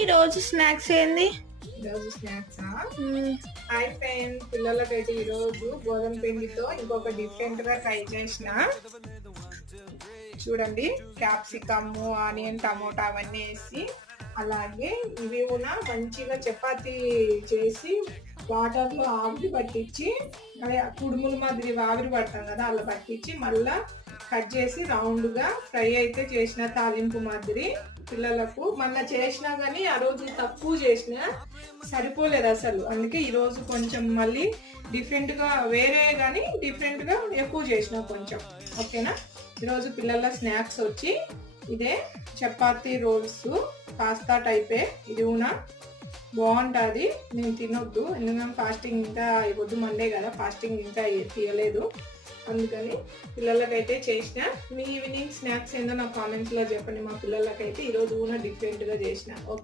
ఈ రోజు స్నాక్స్ ఏంది? ఈరోజు స్నాక్స్. హాయ్ ఫ్రెండ్ పిల్లలకైతే ఈరోజు గోధుమ పిండితో ఇంకొక డిఫరెంట్గా ట్రై చేసిన. చూడండి క్యాప్సికమ్ ఆనియన్ టమోటా అవన్నీ వేసి అలాగే ఇవి కూడా మంచిగా చపాతి చేసి వాటర్లో ఆవిరి పట్టించి కుడుముల మాదిరి ఆవిరి పడతాం కదా అలా పట్టించి మళ్ళా కట్ చేసి రౌండ్గా ఫ్రై అయితే చేసిన తాలింపు మాదిరి. పిల్లలకు మొన్న చేసినా కానీ ఆ రోజు తక్కువ చేసిన సరిపోలేదు అసలు. అందుకే ఈరోజు కొంచెం మళ్ళీ డిఫరెంట్గా వేరే కానీ డిఫరెంట్గా ఎక్కువ చేసిన కొంచెం. ఓకేనా? ఈరోజు పిల్లల స్నాక్స్ వచ్చి ఇదే చపాతీ రోల్స్ పాస్తా టైపే. ఇది ఉనా? బాగుంటుంది. నేను తినొద్దు. ఎందుకంటే ఫాస్టింగ్ ఇంకా ఇవ్వద్దు. మండే కదా. ఫాస్టింగ్ ఇంకా తీయలేదు అందుకని పిల్లలకైతే చేసిన. మీ ఈవినింగ్ స్నాక్స్ ఏందో నా కామెంట్స్లో చెప్పండి. మా పిల్లలకైతే ఈరోజు కూడా డిఫరెంట్గా చేసిన. ఓకే